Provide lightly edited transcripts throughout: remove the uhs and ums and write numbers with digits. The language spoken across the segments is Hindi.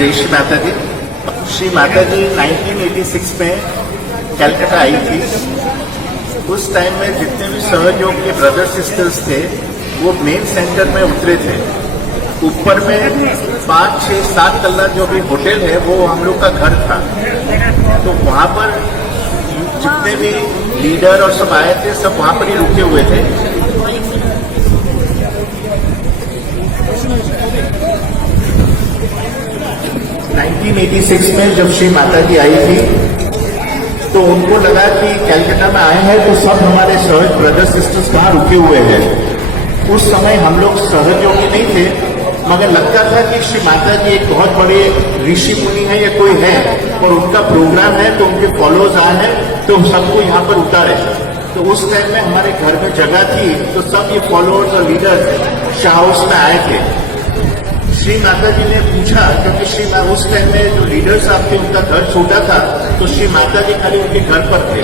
जय श्री माता जी। श्री माता जी 1986 में कलकत्ता आई थी। उस टाइम में जितने भी सहयोग के ब्रदर सिस्टर्स थे वो मेन सेंटर में उतरे थे। ऊपर में 5, 6, 7 तल्ला जो भी होटल है वो हम लोग का घर था। तो वहाँ पर जितने भी लीडर और सब आए थे सब वहाँ पर ही रुके हुए थे। 1986 में जब श्री माता जी आई थी तो उनको लगा कि कलकत्ता में आए हैं तो सब हमारे सहज ब्रदर सिस्टर्स कहाँ रुके हुए हैं। उस समय हम लोग सहयोगी नहीं थे, मगर लगता था कि श्री माता जी एक बहुत बड़े ऋषि मुनि है या कोई है और उनका प्रोग्राम है तो उनके फॉलोअर्स आए हैं तो सबको यहाँ पर उतारे। तो उस टाइम में हमारे घर में जगह थी तो सब ये फॉलोअर्स और लीडर्स शाह हाउस में आए थे। श्री माता जी ने पूछा, क्योंकि उस टाइम में जो लीडर साहब थे उनका घर छोटा था तो श्री माता जी खाली उनके घर पर थे।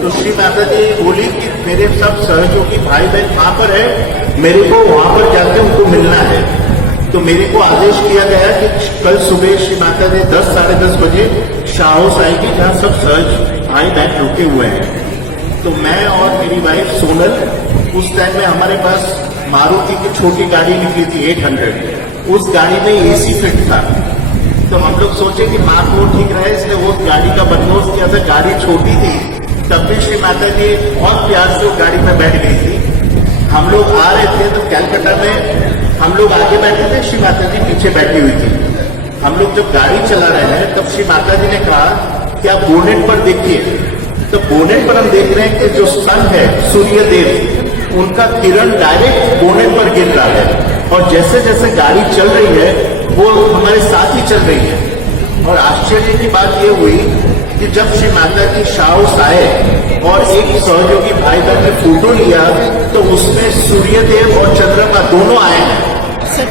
तो श्री माता जी बोली कि मेरे सब सहयोगी भाई बहन वहां पर है, मेरे को वहां पर जाके उनको मिलना है। तो मेरे को आदेश किया गया कि कल सुबह श्री माता जी 10, साढ़े 10 बजे शाह हाउस आएगी जहाँ सब सहज भाई बहन रुके हुए हैं। तो मैं और मेरी वाइफ सोनल, उस टाइम में हमारे पास मारुति की छोटी गाड़ी निकली थी 800, उस गाड़ी में एसी फिट था। तो हम लोग सोचे कि माँ को ठीक रहे इसलिए वो गाड़ी का बंदोबस्त किया था। गाड़ी छोटी थी तब भी श्री माता जी बहुत प्यार से उस गाड़ी में बैठ गई थी। हम लोग आ रहे थे तो कलकत्ता में हम लोग आगे बैठे थे, श्री माता जी पीछे बैठी हुई थी। हम लोग जब गाड़ी चला रहे हैं तब श्री माता जी ने कहा कि आप बोनेट पर देखिए। तो बोनेट पर हम देख रहे हैं कि जो सन है सूर्य देव, उनका किरण डायरेक्ट बोनेट पर गिर रहा है और जैसे जैसे गाड़ी चल रही है वो हमारे साथ ही चल रही है। और आश्चर्य की बात ये हुई कि जब श्री माता जी शाह हाउस आए और एक सहयोगी भाई बहन ने फोटो लिया तो उसमें सूर्यदेव और चंद्रमा दोनों आए हैं।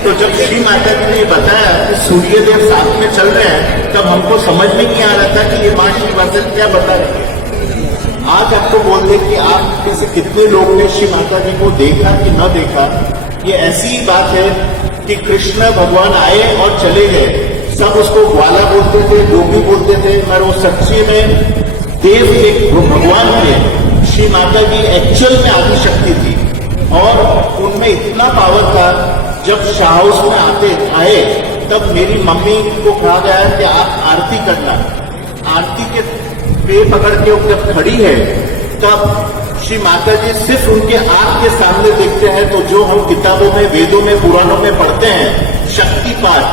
तो जब श्री माता जी ने बताया कि सूर्यदेव साथ में चल रहे हैं तब हमको समझ में नहीं आ रहा था कि ये माँ श्री माता जी क्या बता रही है। आज आपको बोलते कि आप में से कितने लोग ने श्री माता जी को देखा कि न देखा। ये ऐसी ही बात है कि कृष्ण भगवान आए और चले गए, सब उसको ग्वाला बोलते थे, डोगी बोलते थे, पर वो सच्चे में देव के भगवान थे। श्री माता जी एक्चुअल में आदि शक्ति थी और उनमें इतना पावर था। जब शाह हाउस में आए तब मेरी मम्मी को कहा गया कि आप आरती करना। आरती के पे पकड़ के जब खड़ी है तब श्री माता जी सिर्फ उनके आंख के सामने देखते हैं। तो जो हम किताबों में, वेदों में, पुराणों में पढ़ते हैं शक्तिपात,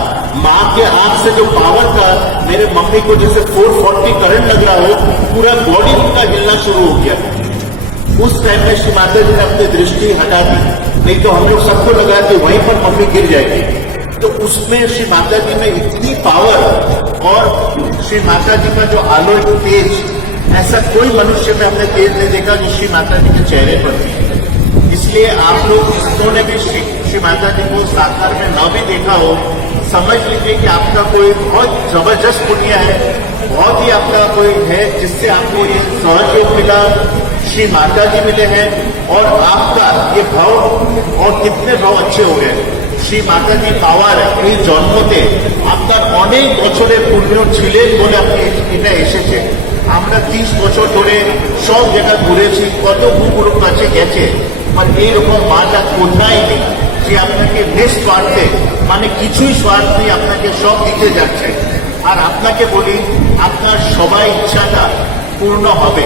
माँ के आंख से जो पावर था, मेरे मम्मी को जैसे 440 करंट लग रहा हो, पूरा बॉडी उनका हिलना शुरू हो गया। उस टाइम में श्री माता जी ने अपनी दृष्टि हटा दी, नहीं तो हम लोग सबको लगा कि वहीं पर मम्मी गिर जाएगी। तो उसमें श्री माता जी में इतनी पावर और श्री माता जी का जो आलोक तेज, ऐसा कोई मनुष्य में हमने तेज नहीं देखा जो श्री माता जी के चेहरे पर थी। इसलिए आप लोग जिन्होंने भी श्री माता जी को साकार में न भी देखा हो, समझ लीजिए कि आपका कोई बहुत जबरदस्त पुण्य है, बहुत ही आपका कोई है जिससे आपको ये सहयोग मिला, श्री माता जी मिले हैं और आपका ये भाव और कितने भाव अच्छे हो गए। श्री माता जी পাওয়ার এই জন্মতে আপনার অনেক বছরের পুণ্য ছিলেন বলে আপনি এটা এসেছে। আমরা 30 বছর ধরে সব জায়গা ঘুরেছি, কত গুরুর কাছে গেছে, মানে এইরকম মাটা কোথায় নেই যে আপনাকে নিঃস্বার্থে, মানে কিছুই স্বার্থ নেই, আপনাকে সব দিতে যাচ্ছে। আর আপনাকে বলি আপনার সবাই ইচ্ছাটা পূর্ণ হবে,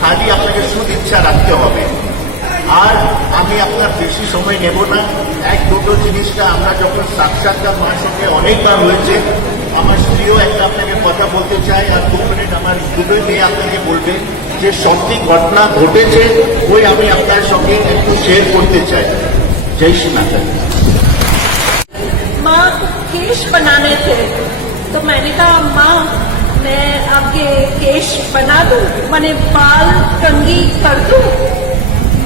খালি আপনাকে শুধু ইচ্ছা রাখতে হবে। আর আমি আপনার বেশি সময় নেব না। এক দুটো জিনিসটা আমরা যখন সাক্ষাৎকার মার সঙ্গে অনেকবার হয়েছে, আমার স্ত্রীও একটা আপনাকে কথা বলতে চাই আর 2 মিনিট আমার দুটোই মেয়ে আপনাকে বলবে যে সত্যি ঘটনা ঘটেছে ওই আমি আপনার সঙ্গে একটু শেয়ার করতে চাই। जय श्री माता। माँ केश बनाने थे तो मैंने कहा माँ मैं आपके केश बना दूं, मैंने बाल कंघी कर दूं।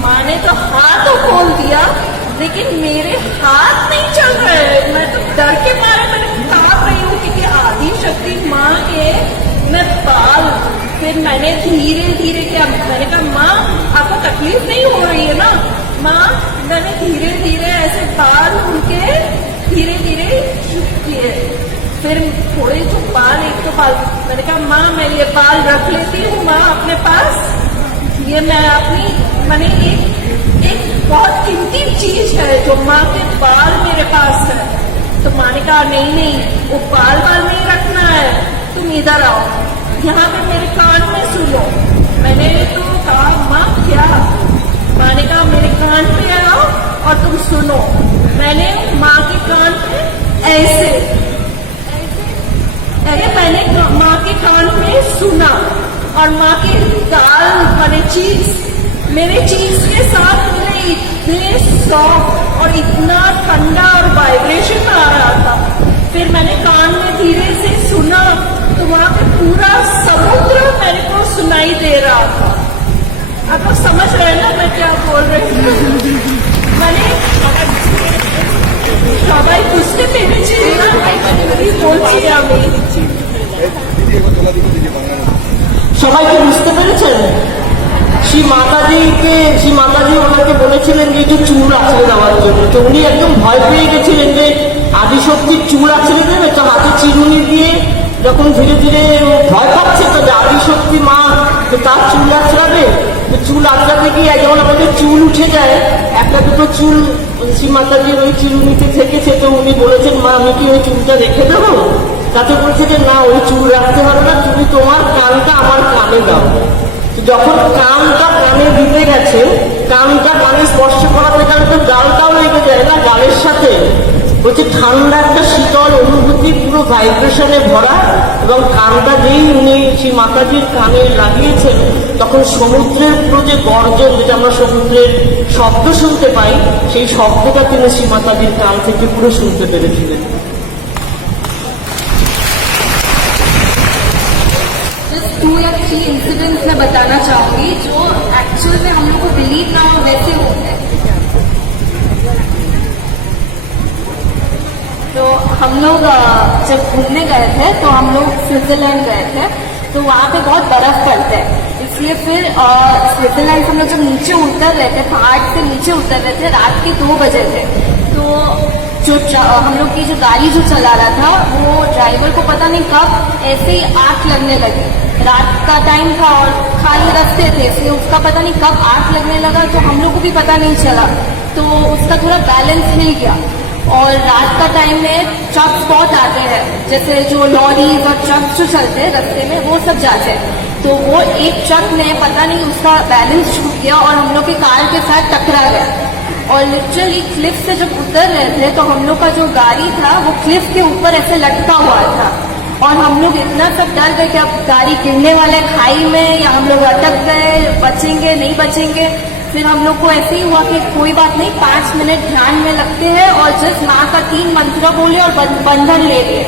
माँ ने तो हाथ खोल दिया लेकिन मेरे हाथ नहीं चल रहे। मैं तो डर के मारे मैंने कांप रही हूँ क्योंकि आदि शक्ति माँ के मैं बाल, फिर मैंने धीरे धीरे क्या, मैंने कहा माँ आपको तकलीफ नहीं हो रही है ना। माँ मैंने धीरे धीरे ऐसे बाल उनके धीरे धीरे किए, फिर फिर थोड़े तो बाल, एक तो बाल, मैंने कहा माँ मैं ये बाल रख लेती हूँ माँ अपने पास, ये मैं अपनी मैंने एक बहुत कीमती चीज है जो माँ के बाल मेरे पास है। तो माँ ने कहा नहीं नहीं वो बाल नहीं रखना है, तुम इधर आओ, यहाँ पे मेरे कान में सुनो। मैंने तो कहा माँ क्या? माँ ने कहा मेरे कान पे आओ और तुम सुनो। मैंने माँ के कान पे ऐसे मैंने माँ के कान पे सुना और माँ के गाल मेरे चीज के साथ मेरे इतने सॉफ्ट और इतना ठंडा और वाइब्रेशन आ रहा था। फिर मैंने कान में धीरे से सुना तो वहां पे पूरा समुद्र मेरे को सुनाई दे रहा था। आप लोग समझ रहे हैं ना मैं क्या बोल रही हूँ? मैंने সবাই বুঝতে পেরেছে না কি বলছি আমি? সবাইকে বুঝতে পেরেছেন? শ্রী মাতাজি ওনাকে বলেছিলেন যে একটু চুল আছড়ে দেওয়ার জন্য, তো উনি একদম ভয় পেয়ে গেছিলেন যে আদিশক্তির চুল আছড়ে দেবে, তো হাতে চিরুনি দিয়ে যখন ধীরে ধীরে ভয় পাচ্ছে তো যে আদিশক্তি মা তার চুল আছড়াবে, তো চুল আছড়াতে গিয়ে যখন আমাদের চুল উঠে যায়, একটা দুটো চুল শ্রী মাতাজির ওই চিরুনিতে থেকেছে, তো উনি বলেছেন মা আমি কি ওই চুলটা রেখে দেবো? তাতে বলছে যে না ওই চুল রাখতে হবে না, তুমি তোমার কানটা আমার কানে দাও। যখন কানটা কানে দিতে গেছে, কানটা কানে স্পর্শ করাতে গেলে তো গালটাও লেগে যায় না গালের সাথে, বলছে ঠান্ডা একটা শীতল অনুভূতি পুরো ভাইব্রেশনে ভরা, এবং কানটা যেই উনি সেই মাতাজির কানে লাগিয়েছেন তখন সমুদ্রের পুরো যে গর্জন, যেটা আমরা সমুদ্রের শব্দ শুনতে পাই, সেই শব্দটা তিনি শ্রী মাতাজির কান থেকে পুরো শুনতে পেরেছিলেন। टू या थ्री इंसिडेंट्स मैं बताना चाहूंगी जो एक्चुअल में हम लोग को बिलीव ना हो वैसे होते हैं। तो हम लोग जब घूमने गए थे तो हम लोग स्विट्जरलैंड गए थे, तो वहाँ पे बहुत बर्फ पड़ता है, इसलिए फिर स्विट्जरलैंड हम लोग जब नीचे उतर रहे थे, पहाड़ से नीचे उतर रहे थे, रात के 2 बजे थे, तो जो हम लोग की जो गाड़ी जो चला रहा था वो ड्राइवर को पता नहीं कब ऐसे ही आग लगने लगी। रात का टाइम था और खाली रास्ते थे, इसलिए उसका पता नहीं कब आग लगने लगा, तो हम लोग को भी पता नहीं चला, तो उसका थोड़ा बैलेंस नहीं गया। और रात का टाइम में ट्रक बहुत आते हैं, जैसे जो लॉरीज और ट्रक जो चलते हैं रास्ते में वो सब जाते हैं, तो वो एक ट्रक ने पता नहीं उसका बैलेंस छूट गया और हम लोग की कार के साथ टकरा गया। और लिटरली क्लिफ से जब उतर रहे थे तो हम लोग का जो गाड़ी था वो क्लिफ के ऊपर ऐसे लटका हुआ था, और हम लोग इतना सब डर गए कि अब गाड़ी गिरने वाले खाई में, या हम लोग अटक गए, बचेंगे नहीं बचेंगे। फिर हम लोग को ऐसे ही हुआ कि कोई बात नहीं, 5 मिनट ध्यान में लगते हैं और जस्ट माँ का 3 मंत्र बोले और बंधन ले लिए।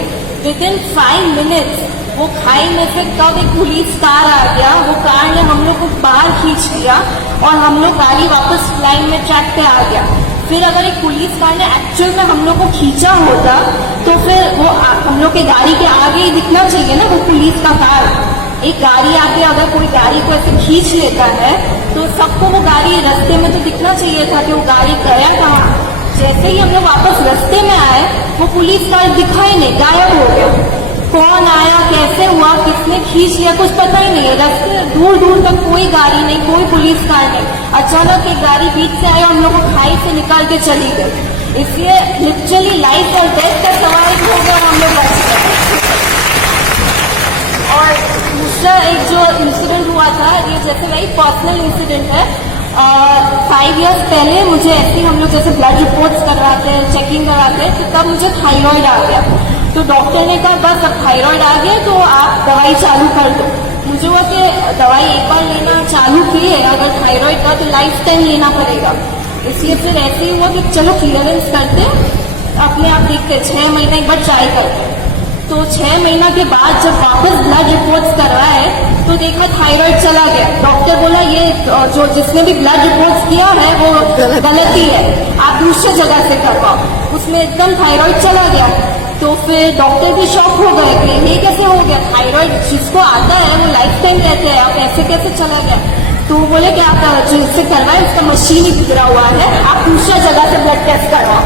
विदिन 5 मिनट्स वो खाई में से कब एक पुलिस कार आ गया, वो कार ने हम लोग को बाहर खींच लिया और हम लोग गाड़ी वापस लाइन में ट्रैक पे आ गया। फिर अगर एक पुलिस कार ने एक्चुअल में हम लोग को खींचा होता तो फिर वो हम लोग के गाड़ी के आगे ही दिखना चाहिए ना वो पुलिस का कार। एक गाड़ी आके अगर कोई गाड़ी को ऐसे खींच लेता है तो सबको वो गाड़ी रास्ते में तो दिखना चाहिए था कि वो गाड़ी गया कहाँ। जैसे ही हम लोग वापस रास्ते में आए वो पुलिस कार दिखा ही नहीं, गायब हो गया। कौन आया, कैसे हुआ, किसने खींच लिया, कुछ पता ही नहीं है। रास्ते दूर दूर तक कोई गाड़ी नहीं, कोई पुलिस कार नहीं। अचानक एक गाड़ी बीच से आई और हम लोग को खाई से निकाल के चली गई। इसलिए लिटरली लाइफ और डेथ का सवाल हो गया, हम लोग बच गए। और दूसरा एक जो इंसिडेंट हुआ था, ये जैसे वेरी पर्सनल इंसिडेंट है। 5 इयर्स पहले मुझे ऐसे हम लोग जैसे ब्लड रिपोर्ट्स करवाते हैं, चेकिंग कराते हैं, तो तब मुझे थायराइड आ गया। तो डॉक्टर ने कहा बस अब थायराइड आ गया तो आप दवाई चालू कर दो। मुझे हुआ कि दवाई एक बार लेना चालू किए, अगर थायराइड का तो लाइफ टाइम लेना पड़ेगा। इसलिए फिर ऐसे ही हुआ कि चलो क्लियरेंस करते, अपने आप देखते 6 महीने एक बार ट्राई करते। तो 6 महीना के बाद जब वापस ब्लड रिपोर्ट्स करवाए तो देखा थायराइड चला गया। डॉक्टर बोला ये जो जिसने भी ब्लड रिपोर्ट्स किया है वो गलती है, आप दूसरे जगह से करवाओ। उसमें एकदम थायराइड चला गया। तो फिर डॉक्टर भी शॉक हो गए कि ये कैसे हो गया, थायराइड जिसको आता है वो लाइफ टाइम रहते हैं, आप ऐसे कैसे चला गया। तो बोले कि आप जिससे करवाए उसका मशीन ही बिगड़ा हुआ है, आप दूसरा जगह से ब्लड टेस्ट करवाओ।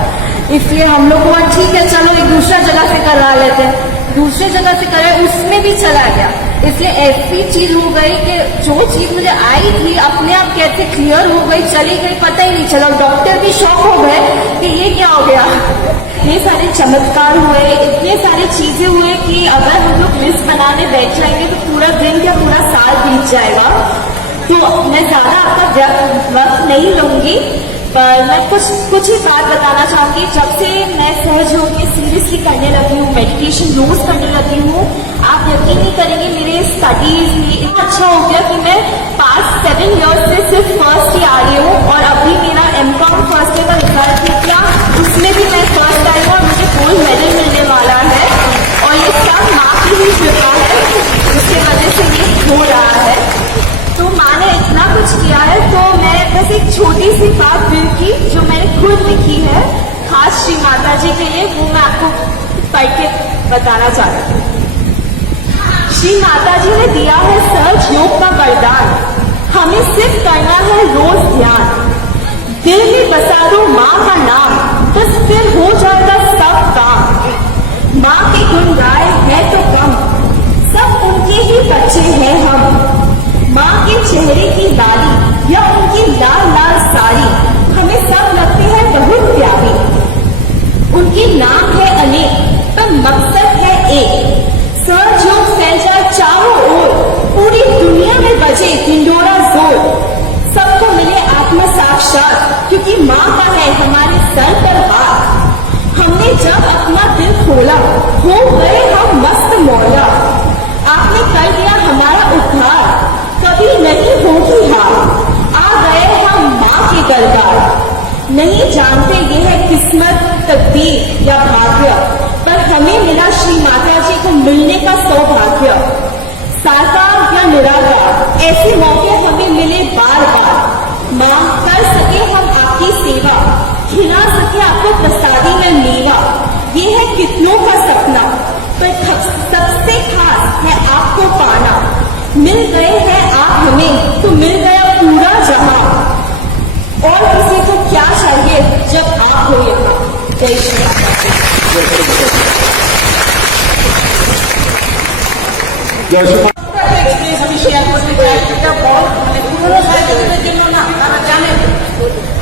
इसलिए हम लोग को ठीक है चलो एक दूसरा जगह से करवा लेते हैं। दूसरे जगह से कराया उसमें भी चला गया। इसलिए ऐसी चीज हो गई कि जो चीज मुझे आई थी अपने आप कैसे क्लियर हो गई, चली गई, पता ही नहीं चला। डॉक्टर भी शॉक हो गए कि ये क्या हो गया। ये सारे चमत्कार हुए, इतने सारी चीजें हुए कि अगर हम लोग लिस्ट बनाने बैठ जाएंगे तो पूरा दिन या पूरा साल बीत जाएगा। तो मैं ज्यादा आपका वक्त नहीं लूंगी, पर मैं कुछ ही बात बताना चाहूंगी। जब से मैं सहज योग में सीरियसली करने लगी हूँ, मेडिटेशन रोज करने लगी हूँ, आप यकीन नहीं करेंगे मेरे स्टडीज में इतना अच्छा हो गया कि मैं पास्ट 7 years से सिर्फ फर्स्ट ही आ रही हूँ। और अभी मेरा MCOM फर्स्ट ईयर का रिजल्ट निकला, उसमें भी मैं फर्स्ट आई हूँ और मुझे गोल्ड मेडल मिलने वाला है। और ये सब माँ की ही कृपा है, उसकी वजह से ये हो रहा है। तो माँ ने इतना कुछ किया है। तो मैं बस एक छोटी सी बात दिल की जो मैंने खुद लिखी है खास श्री माता जी के लिए, वो मैं आपको पढ़ के बताना चाहती हूँ। श्री माता जी ने दिया है सहज योग का वरदान, हमें सिर्फ करना है रोज ध्यान। दिल में बसा दो माँ का नाम, बस फिर हो जाएगा सब काम। माँ के गुण गाए हैं तो कम, सब उनके ही बच्चे हैं हम। माँ के चेहरे की लाली या उनकी लाल लाल साड़ी हमें सब लगते हैं बहुत प्यारी। उनके नाम है अनेक पर मकसद है एक, सहज योग फैल जाए चारों ओर, पूरी दुनिया में बजे ढिंढोरा जोर। सबको मिले आत्म साक्षात क्योंकि माँ का है हमारे सर पर हाथ। हमने जब अपना दिल खोला हो गए हम मस्त मौला। आपने कर दिया हमारा उद्धार, कभी नहीं होगी हार। आ गए हम माँ के दरबार। नहीं जानते ये है किस्मत, तकदीर या भाग्य, पर हमें मिला श्री माता जी को मिलने का सौभाग्य। साकार या निराकार ऐसे मौके हमें मिले बार बार। माँ कर सके हम आपकी सेवा, खिला सके आपको प्रसादी में मेवा। ये है कितनों का सपना, पर सबसे खास है आपको पाना। मिल गए हैं आप हमें तो मिल गया पूरा जहां। और किसी को क्या चाहिए जब आप हो यहाँ। जय श्री माता। আমি শেয়ার করতে চাই, এটা বড় মানে পুরোনো সাহিত্যিকদের জন্য না, তারা জানে।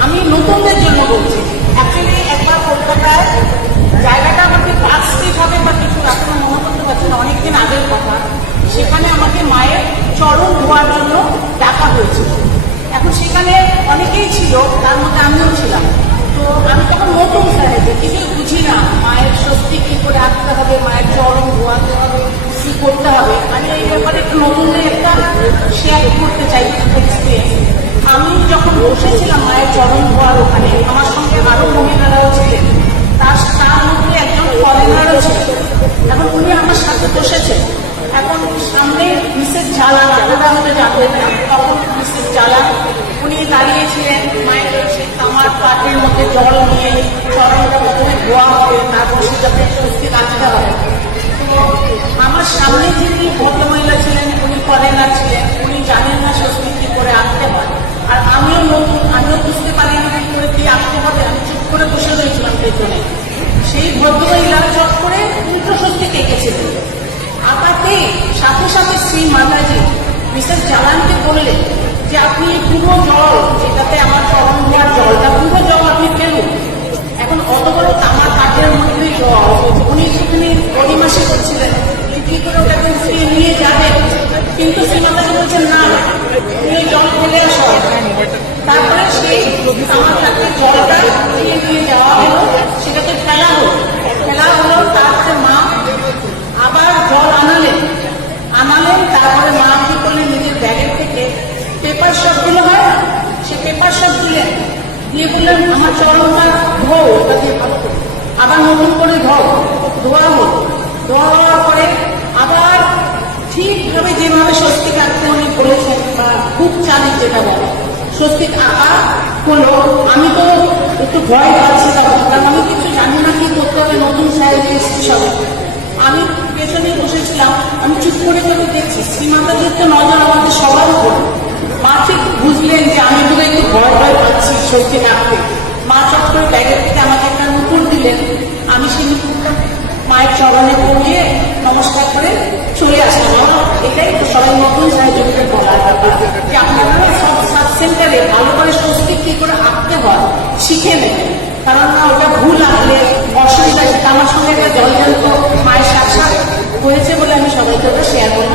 আমি নতুনদের জন্য বলছি। অ্যাকচুয়ালি একবার কলকাতায় জায়গাটা আমাকে পার্কস্ট্রিট হবে বা কিছু এখনো মনে করতে পারছি না, অনেকদিন আগের কথা। সেখানে আমাকে মায়ের চরণ ধোয়ার জন্য ডাকা হয়েছিল। এখন সেখানে অনেকেই ছিল, তার মধ্যে আমিও ছিলাম। তো আমি তখন নতুন সাহেবে কিছুই বুঝি না, মায়ের স্বস্তি কি করে আসতে হবে, মায়ের চরণ ধোয়াতে হবে, কি করতে হবে। আমি এই ব্যাপারে একটু নতুনদের একটা শেয়ার করতে চাই এক্সপিরিয়েন্স। আমি যখন বসেছিলাম মায়ের চরণ ধোয়ার ওখানে, আমার সঙ্গে আরো মহিলারাও ছিলেন, তার মধ্যে একজন ফরেনারও ছিলেন। এখন উনি আমার সাথে বসেছেন। এখন সামনে মিসেস ঝালান, আপনারা হয়তো জানবেন না, তখন মিসেস ঝালান উনি দাঁড়িয়েছিলেন। মায়ের সেই তামার পাটের মধ্যে জল নিয়ে চরণটা প্রথমে ধোয়া হবে, তারপর সেটাতে স্বস্তি কাটতে হবে। তো আমার সামনে যিনি ভদ্রমহিলা ছিলেন উনি ফরেনার ছিলেন, উনি জানেন না স্বস্তি কি করে আঁকতে হয়। আর আমিও নতুন, আমিও বুঝতে পারিনি কি করে কি আঁকতে হবে। আমি চুপ করে বসে রয়েছিলাম পেছনে। সেই ভদ্রমহিলা চট করে উল্টো স্বস্তি এঁকেছিলেন। আপাতে সাথে সাথে শ্রী মাতাজি মিসেস জালানকে বললেন যে আপনি পুরো জল, যেটাতে আমার চরণ ধোয়ার জলটা, পুরো জল আপনি ফেলুন। এখন অত বড় তামার কাঠের মধ্যে জল, উনি সেখানে গরিমাসি করছিলেন কি করে ওটাকে উঠিয়ে নিয়ে যাবে। কিন্তু শ্রী মাতাজি বলছেন না, তুমি জল ফেলে আসো। তারপরে সেই তামার কাঠের জলটা উঠিয়ে নিয়ে যাওয়া হলো, সেটাকে ফেলা হলো। তারপরে মা আবার জল আনালেন। তারপরে মা কি করলেন, নিজের ব্যাগের থেকে পেপার শপগুলো হয় না, সে পেপার শপ দিলেন, দিয়ে বললেন আমার চরণটা ধো, ওটা দিয়ে ভালো করে আবার নতুন করে ধোয়া হলো। ধোয়া হওয়ার পরে আবার ঠিকভাবে যেভাবে স্বস্তিক আঁকতে উনি বলেছেন, বা খুব চালি যেটা বলে স্বস্তিক আঁকা হলো। আমি তো একটু ভয় পাচ্ছিলাম, কারণ আমি কিছু জানি না কি করতে হবে, নতুন সাহেবে এসেছি সবাই। আমি পেছনে বসেছিলাম, আমি চুপ করে করে দেখছি। শ্রীমাতাজির তো নজর আমাদের সবার উপর। মা ঠিক বুঝলেন যে আমি তো একটু ভয় পাচ্ছি স্বস্তি আঁকতে। মা চট করে ব্যাগের থেকে আমাকে একটা নুপুর দিলেন। আমি সেই নুপুরটা মায়ের চরণে পড়িয়ে নমস্কার করে চলে আসলাম। আমার এটাই তো সবাই নতুন সহযোগিতা বলার ব্যাপার যে আপনারা সব সাব সেন্টারে ভালো করে স্বস্তিক কি করে আঁকতে হয় শিখে নেবেন, কারণ না ওটা ভুল আঁকলে অসুবিধা। আমার সঙ্গে একটা জল জল তো মায়ের সাক্ষাৎ হয়েছে বলে আমি সবাইকে ওটা শেয়ার করতে